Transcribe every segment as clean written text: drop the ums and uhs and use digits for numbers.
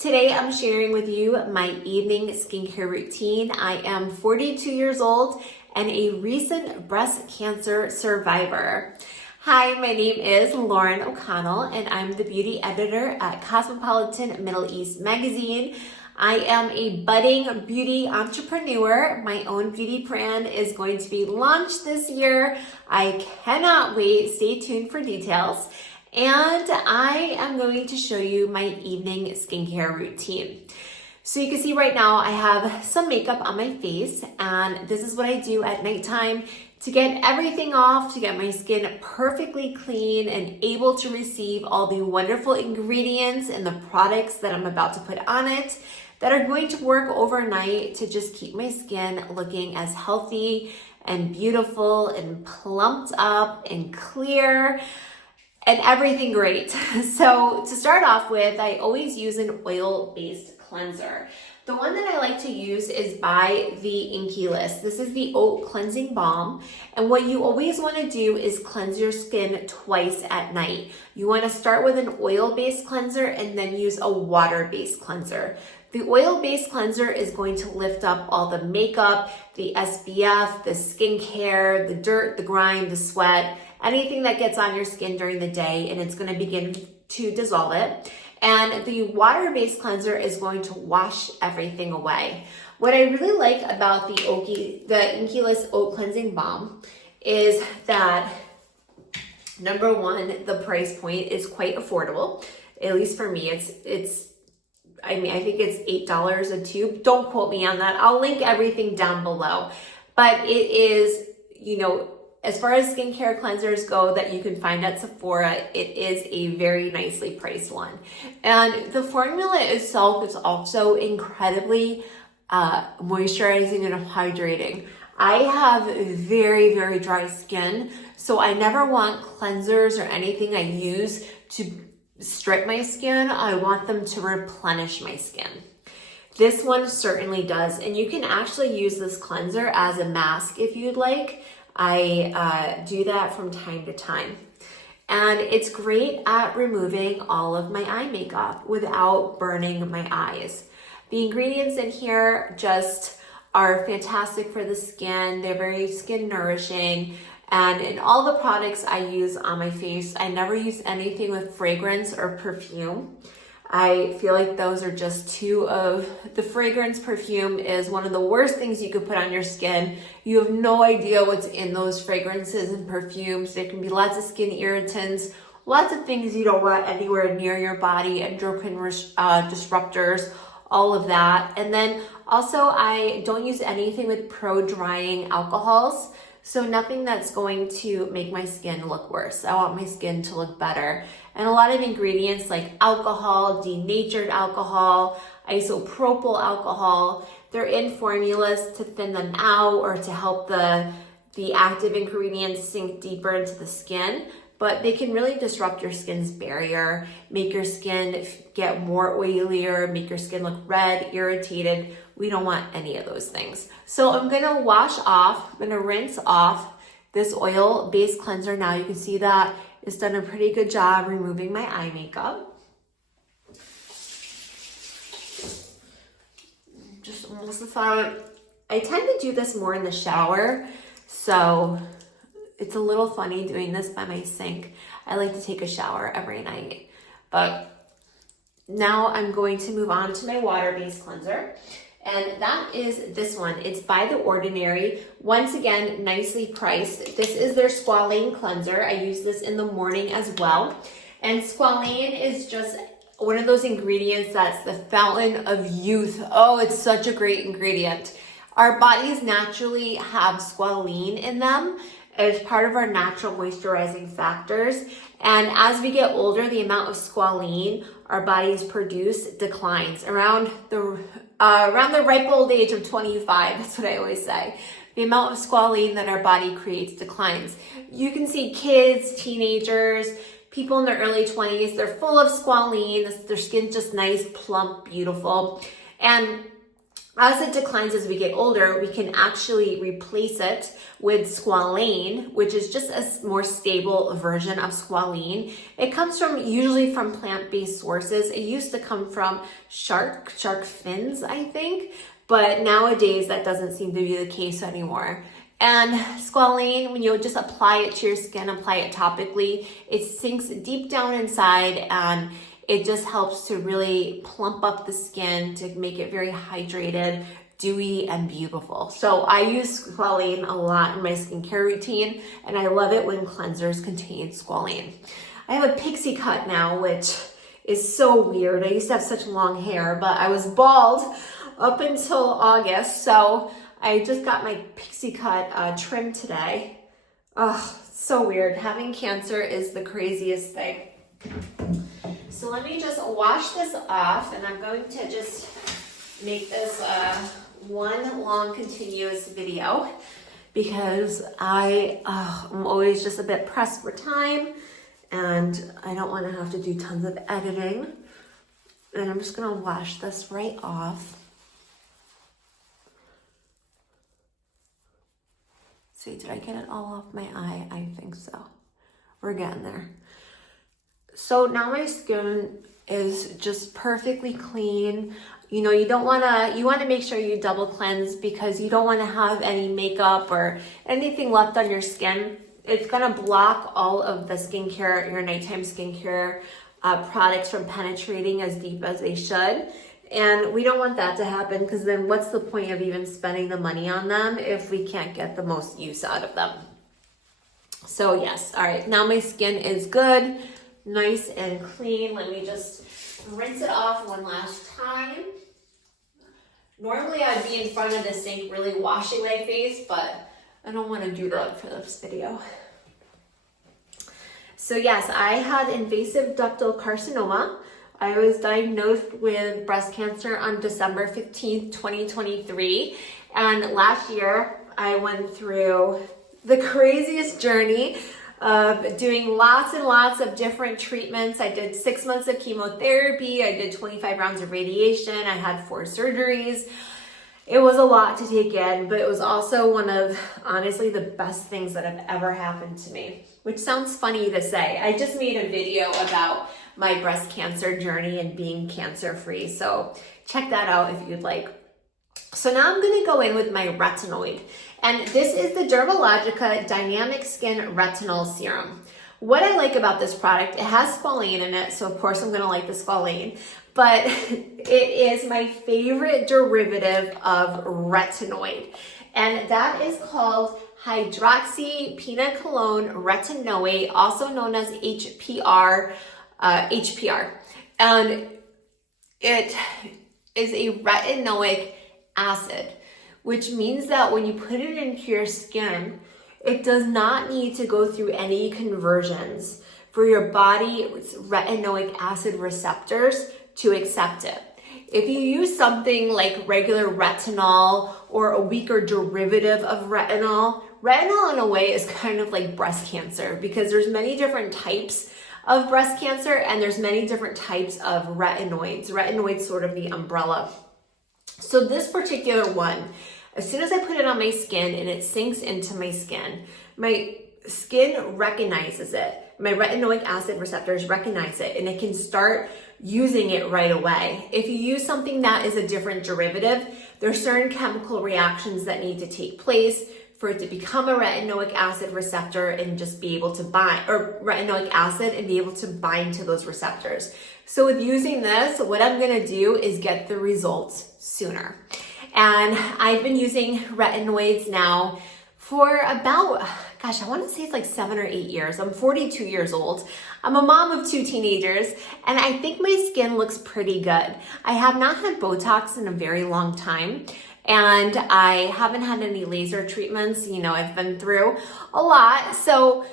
Today I'm sharing with you my evening skincare routine. I am 42 years old and a recent breast cancer survivor. Hi, my name is Lauren O'Connell and I'm the beauty editor at Cosmopolitan Middle East magazine. I am a budding beauty entrepreneur. My own beauty brand is going to be launched this year. I cannot wait. Stay tuned for details. And I am going to show you my evening skincare routine. So you can see right now I have some makeup on my face, and this is what I do at nighttime to get everything off, to get my skin perfectly clean and able to receive all the wonderful ingredients and the products that I'm about to put on it that are going to work overnight to just keep my skin looking as healthy and beautiful and plumped up and clear and everything great. So to start off with, I always use an oil-based cleanser. The one that I like to use is by the Exfoliation. This is the Oat Cleansing Balm. And what you always want to do is cleanse your skin twice at night. You want to start with an oil-based cleanser and then use a water-based cleanser. The oil-based cleanser is going to lift up all the makeup, the SPF, the skincare, the dirt, the grime, the sweat, anything that gets on your skin during the day, and it's going to begin to dissolve it. And the water-based cleanser is going to wash everything away. What I really like about the Exfoliation Oat Cleansing Balm is that, number one, the price point is quite affordable. At least for me, I think it's $8 a tube. Don't quote me on that. I'll link everything down below. But it is, as far as skincare cleansers go that you can find at Sephora, it is a very nicely priced one. And the formula itself is also incredibly moisturizing and hydrating. I have very, very dry skin, so I never want cleansers or anything I use to strip my skin. I want them to replenish my skin. This one certainly does, and you can actually use this cleanser as a mask if you'd like. I do that from time to time. And it's great at removing all of my eye makeup without burning my eyes. The ingredients in here just are fantastic for the skin. They're very skin nourishing. And in all the products I use on my face, I never use anything with fragrance or perfume. I feel like those are just the fragrance. Perfume is one of the worst things you could put on your skin. You have no idea what's in those fragrances and perfumes. There can be lots of skin irritants, lots of things you don't want anywhere near your body, endocrine disruptors, all of that. And then also I don't use anything with pro-drying alcohols. So nothing that's going to make my skin look worse. I want my skin to look better. And a lot of ingredients like alcohol, denatured alcohol, isopropyl alcohol, they're in formulas to thin them out or to help the active ingredients sink deeper into the skin. But they can really disrupt your skin's barrier, make your skin get more oilier, make your skin look red, irritated. We don't want any of those things. So I'm gonna rinse off this oil-based cleanser now. You can see that it's done a pretty good job removing my eye makeup. Just almost thought, I tend to do this more in the shower, so it's a little funny doing this by my sink. I like to take a shower every night. But now I'm going to move on to my water-based cleanser. And that is this one. It's by The Ordinary. Once again, nicely priced. This is their squalane cleanser. I use this in the morning as well. And squalane is just one of those ingredients that's the fountain of youth. Oh, it's such a great ingredient. Our bodies naturally have squalene in them as part of our natural moisturizing factors. And as we get older, the amount of squalene our bodies produce declines around the ripe old age of 25. That's what I always say. The amount of squalene that our body creates declines. You can see kids, teenagers, people in their early 20s, they're full of squalene. Their skin's just nice, plump, beautiful. And as it declines as we get older, we can actually replace it with squalane, which is just a more stable version of squalene. It comes usually from plant-based sources. It used to come from shark fins, I think, but nowadays that doesn't seem to be the case anymore. And squalane, when you just apply it to your skin, apply it topically, it sinks deep down inside and it just helps to really plump up the skin to make it very hydrated, dewy, and beautiful. So I use squalane a lot in my skincare routine, and I love it when cleansers contain squalane. I have a pixie cut now, which is so weird. I used to have such long hair, but I was bald up until August, so I just got my pixie cut trimmed today. Oh, so weird. Having cancer is the craziest thing. So let me just wash this off, and I'm going to just make this one long continuous video because I'm always just a bit pressed for time and I don't want to have to do tons of editing. And I'm just going to wash this right off. See, did I get it all off my eye? I think so. We're getting there. So now my skin is just perfectly clean. You know, you want to make sure you double cleanse because you don't want to have any makeup or anything left on your skin. It's going to block all of the skincare, your nighttime skincare products from penetrating as deep as they should. And we don't want that to happen because then what's the point of even spending the money on them if we can't get the most use out of them? So yes, all right, now my skin is good. Nice and clean. Let me just rinse it off one last time. Normally I'd be in front of the sink really washing my face, but I don't want to do that for this video. So yes, I had invasive ductal carcinoma. I was diagnosed with breast cancer on December 15th, 2023. And last year I went through the craziest journey of doing lots and lots of different treatments. I did 6 months of chemotherapy. I did 25 rounds of radiation. I had 4 surgeries. It was a lot to take in, but it was also one of, honestly, the best things that have ever happened to me, which sounds funny to say. I just made a video about my breast cancer journey and being cancer-free. So check that out if you'd like. So now I'm going to go in with my Retinoid. And this is the Dermalogica Dynamic Skin Retinol Serum. What I like about this product, it has squalane in it, so of course I'm going to like the squalane, but it is my favorite derivative of retinoid. And that is called hydroxypinacolone retinoate, also known as HPR. And it is a retinoic acid, which means that when you put it into your skin, it does not need to go through any conversions for your body's retinoic acid receptors to accept it. If you use something like regular retinol or a weaker derivative of retinol in a way is kind of like breast cancer because there's many different types of breast cancer and there's many different types of retinoids. Retinoids sort of the umbrella. So this particular one, as soon as I put it on my skin and it sinks into my skin recognizes it. My retinoic acid receptors recognize it and it can start using it right away. If you use something that is a different derivative, there are certain chemical reactions that need to take place for it to become a retinoic acid receptor and just be able to bind, or retinoic acid and be able to bind to those receptors. So with using this, what I'm gonna do is get the results sooner. And I've been using retinoids now for about, gosh, I want to say it's like 7 or 8 years. I'm 42 years old. I'm a mom of 2 teenagers, and I think my skin looks pretty good. I have not had Botox in a very long time, and I haven't had any laser treatments. You know, I've been through a lot. So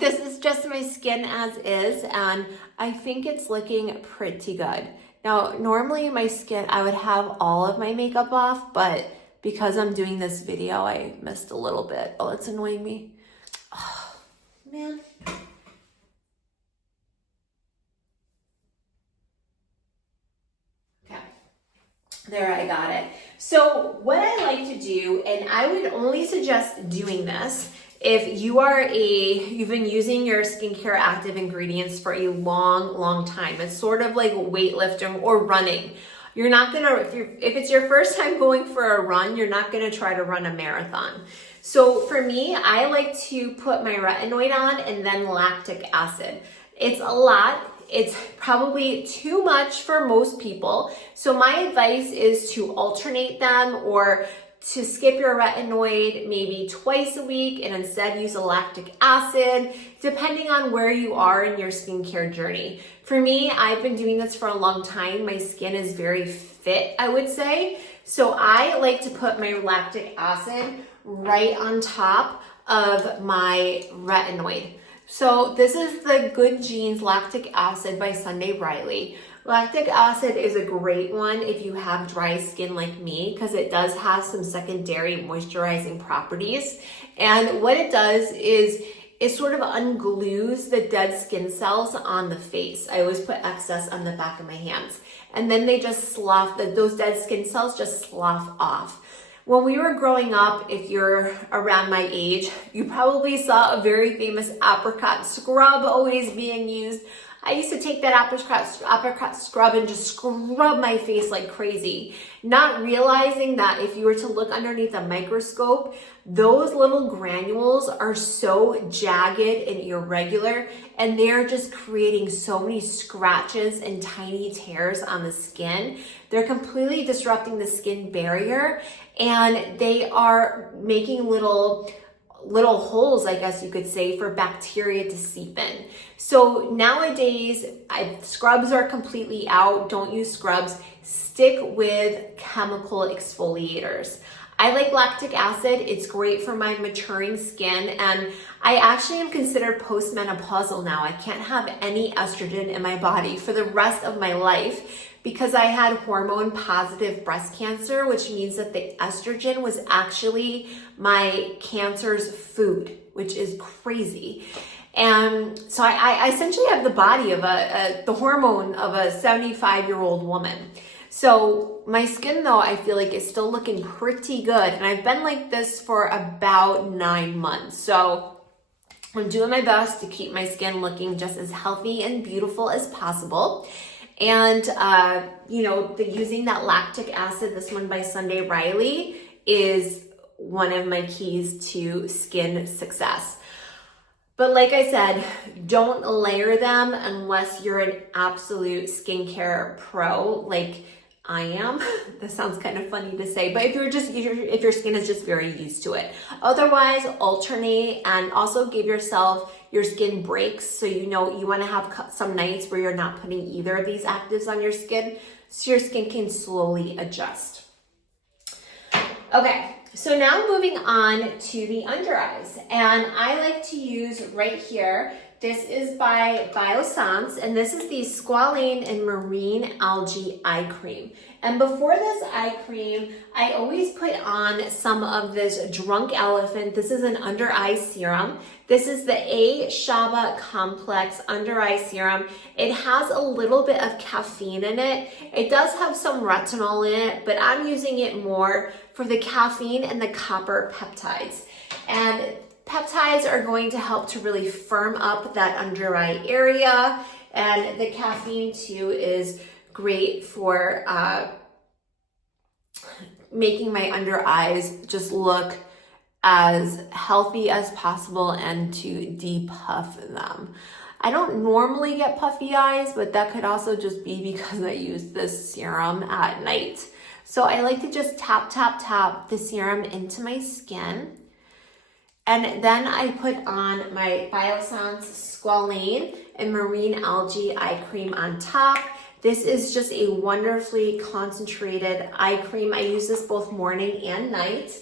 this is just my skin as is, and I think it's looking pretty good. Now, normally my skin, I would have all of my makeup off, but because I'm doing this video, I missed a little bit. Oh, it's annoying me. Oh, man. Okay. There, I got it. So what I like to do, and I would only suggest doing this if you've been using your skincare active ingredients for a long time. It's sort of like weightlifting or running. You're not gonna, if it's your first time going for a run, you're not gonna try to run a marathon. So for me, I like to put my retinoid on and then lactic acid. It's a lot. It's probably too much for most people. So my advice is to alternate them, or to skip your retinoid maybe twice a week and instead use a lactic acid, depending on where you are in your skincare journey. For me, I've been doing this for a long time. My skin is very fit, I would say. So I like to put my lactic acid right on top of my retinoid. So this is the Good Genes Lactic Acid by Sunday Riley. Lactic acid is a great one if you have dry skin like me, because it does have some secondary moisturizing properties. And what it does is it sort of unglues the dead skin cells on the face. I always put excess on the back of my hands. And then they just slough, those dead skin cells just slough off. When we were growing up, if you're around my age, you probably saw a very famous apricot scrub always being used. I used to take that apricot scrub and just scrub my face like crazy, not realizing that if you were to look underneath a microscope, those little granules are so jagged and irregular, and they're just creating so many scratches and tiny tears on the skin. They're completely disrupting the skin barrier, and they are making little holes, I guess you could say, for bacteria to seep in. So nowadays, scrubs are completely out. Don't use scrubs. Stick with chemical exfoliators. I like lactic acid. It's great for my maturing skin, and I actually am considered postmenopausal now. I can't have any estrogen in my body for the rest of my life because I had hormone positive breast cancer, which means that the estrogen was actually my cancer's food, which is crazy. And so I essentially have the body of the hormone of a 75-year-old woman. So my skin, though, I feel like is still looking pretty good. And I've been like this for about 9 months. So I'm doing my best to keep my skin looking just as healthy and beautiful as possible. And, using that lactic acid, this one by Sunday Riley, is one of my keys to skin success. But like I said, don't layer them unless you're an absolute skincare pro like I am. That sounds kind of funny to say, but if your skin is just very used to it. Otherwise, alternate, and also give yourself your skin breaks. So you want to have some nights where you're not putting either of these actives on your skin, so your skin can slowly adjust. Okay, so now moving on to the under eyes, and I like to use right here. This is by Biossance, and this is the Squalane and Marine Algae Eye Cream. And before this eye cream, I always put on some of this Drunk Elephant. This is an under eye serum. This is the A Shaba Complex Under Eye Serum. It has a little bit of caffeine in it. It does have some retinol in it, but I'm using it more for the caffeine and the copper peptides. And peptides are going to help to really firm up that under eye area, and the caffeine too is great for making my under eyes just look as healthy as possible and to depuff them. I don't normally get puffy eyes, but that could also just be because I use this serum at night. So I like to just tap the serum into my skin. And then I put on my Biossance Squalane and Marine Algae Eye Cream on top. This is just a wonderfully concentrated eye cream. I use this both morning and night.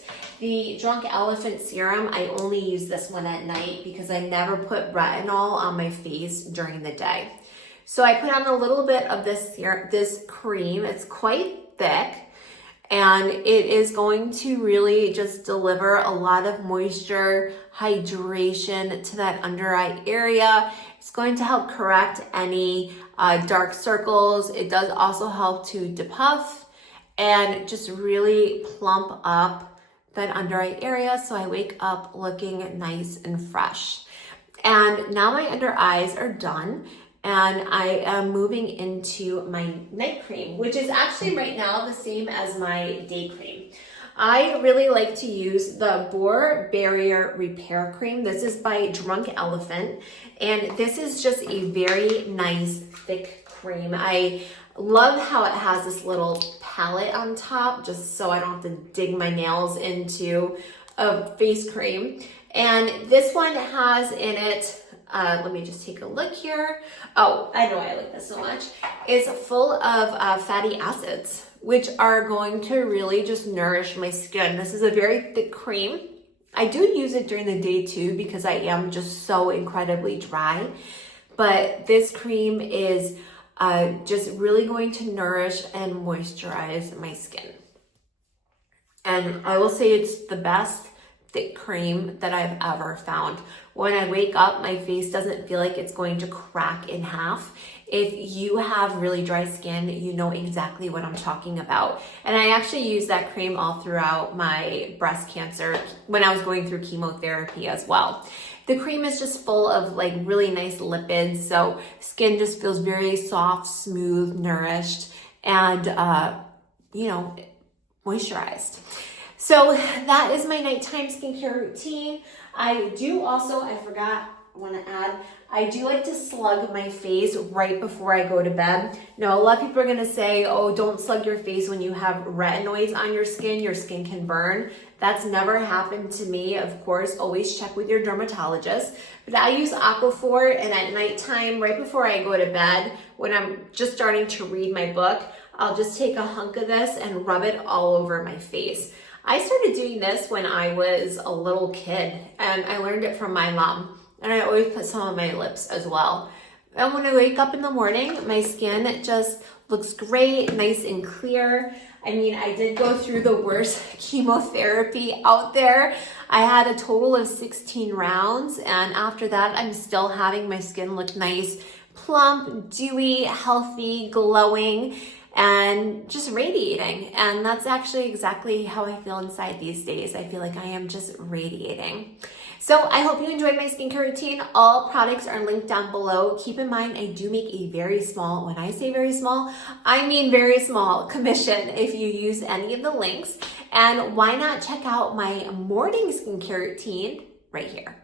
The Drunk Elephant Serum, I only use this one at night because I never put retinol on my face during the day. So I put on a little bit of this cream. It's quite thick, and it is going to really just deliver a lot of moisture, hydration to that under eye area. It's going to help correct any dark circles. It does also help to depuff, and just really plump up that under eye area so I wake up looking nice and fresh. And now my under eyes are done, and I am moving into my night cream, which is actually right now the same as my day cream. I really like to use the Pore Barrier Repair Cream. This is by Drunk Elephant, and this is just a very nice thick cream. I love how it has this little palette on top, just so I don't have to dig my nails into a face cream. And this one has in it, let me just take a look here. Oh, I know why I like this so much. It's full of fatty acids, which are going to really just nourish my skin. This is a very thick cream. I do use it during the day too because I am just so incredibly dry. But this cream is just really going to nourish and moisturize my skin. And I will say it's the best thick cream that I've ever found. When I wake up, my face doesn't feel like it's going to crack in half. If you have really dry skin, you know exactly what I'm talking about. And I actually used that cream all throughout my breast cancer when I was going through chemotherapy as well. The cream is just full of like really nice lipids, so skin just feels very soft, smooth, nourished, and moisturized. So that is my nighttime skincare routine. I want to add, I do like to slug my face right before I go to bed. Now, a lot of people are going to say, oh, don't slug your face when you have retinoids on your skin can burn. That's never happened to me. Of course, always check with your dermatologist. But I use Aquaphor, and at nighttime, right before I go to bed, when I'm just starting to read my book, I'll just take a hunk of this and rub it all over my face. I started doing this when I was a little kid, and I learned it from my mom. And I always put some on my lips as well. And when I wake up in the morning, my skin just looks great, nice and clear. I mean, I did go through the worst chemotherapy out there. I had a total of 16 rounds, and after that, I'm still having my skin look nice, plump, dewy, healthy, glowing, and just radiating. And that's actually exactly how I feel inside these days. I feel like I am just radiating. So I hope you enjoyed my skincare routine. All products are linked down below. Keep in mind, I do make a very small, when I say very small, I mean very small commission if you use any of the links. And why not check out my morning skincare routine right here.